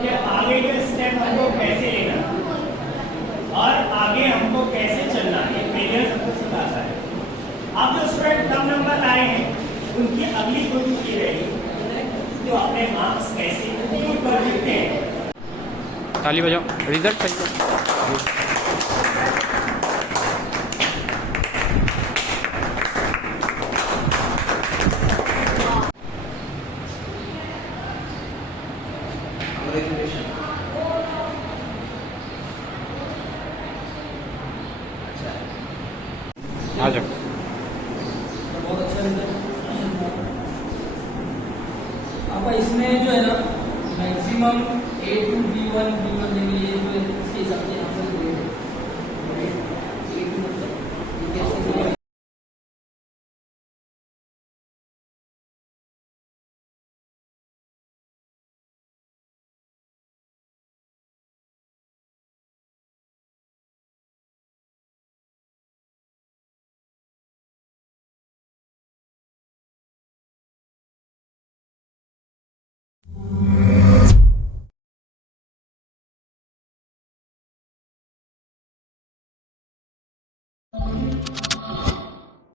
कि आगे के स्टेप हमको कैसे लेना और आगे हमको कैसे चलना, ये फेलियर हमको सिखाता है। अब जो स्टूडेंट कम नंबर लाए हैं उनकी अगली कोशिश ये रहेगी जो अपने मार्क्स कैसे इंप्रूव कर सकते हैं। ताली बजाओ, रिजल्ट सही आ जाओ। बहुत अच्छा रिजल्ट आपका इसमें जो है ना मैक्सिमम A to B1 देंगे, ये जो इसके हिसाब से यहाँ पर ग्रेड है। A to मतलब कैसे